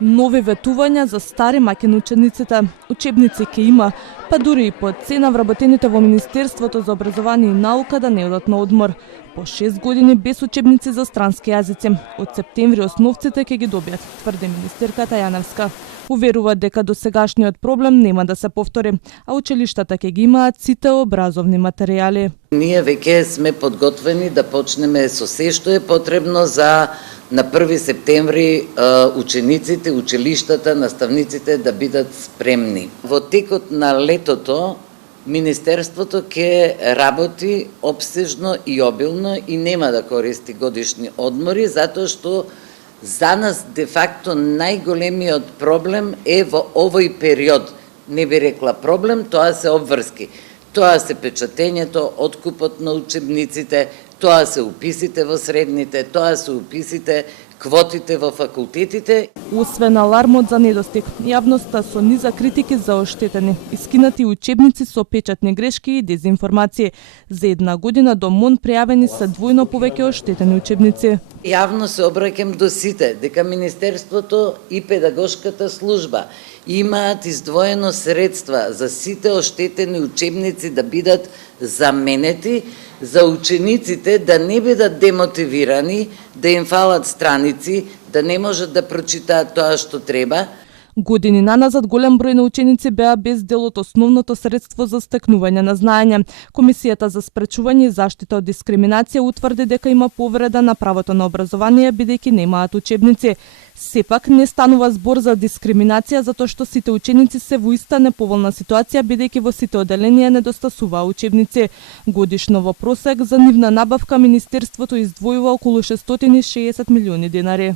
Нови ветувања за стари маќи на учениците. Учебници ќе има, па дури и по цена вработените во Министерството за образование и наука да не одат на одмор. По 6 години без учебници за странски јазици. Од септември основците ќе ги добијат, тврди министерката Јаневска. Уверува дека досегашниот проблем нема да се повтори, а училиштата ќе ги имаат сите образовни материјали. Ние веќе сме подготвени да почнеме со се што е потребно за на 1 септември учениците, училиштата, наставниците да бидат спремни. Во текот на летото Министерството ќе работи обсежно и обилно и нема да користи годишни одмори, затоа што за нас де факто најголемиот проблем е во овој период. Не би рекла проблем, тоа се обврски. Тоа се печатењето, откупот на учебниците, тоа се уписите во средните, тоа се уписите, квотите во факултетите. Освен алармот за недостиг, јавноста со низа критики за оштетени, искинати учебници со печатни грешки и дезинформации. За една година до МОН пријавени се двојно повеќе оштетени учебници. Јавно се обраќам до сите дека Министерството и педагошката служба имаат издвоено средства за сите оштетени учебници да бидат заменети, за учениците да не бидат демотивирани, да им фалат страници, да не можат да прочитаат тоа што треба. Години наназад голем број на ученици беа без дел од основното средство за стекнување на знаење. Комисијата за спречување и заштита од дискриминација утврди дека има повреда на правото на образование бидејќи немаат учебници. Сепак не станува збор за дискриминација затоа што сите ученици се во иста неповолна ситуација бидејќи во сите оделенија недостасуваа учебници. Годишно во просек за нивна набавка Министерството издвојува околу 660 милиони денари.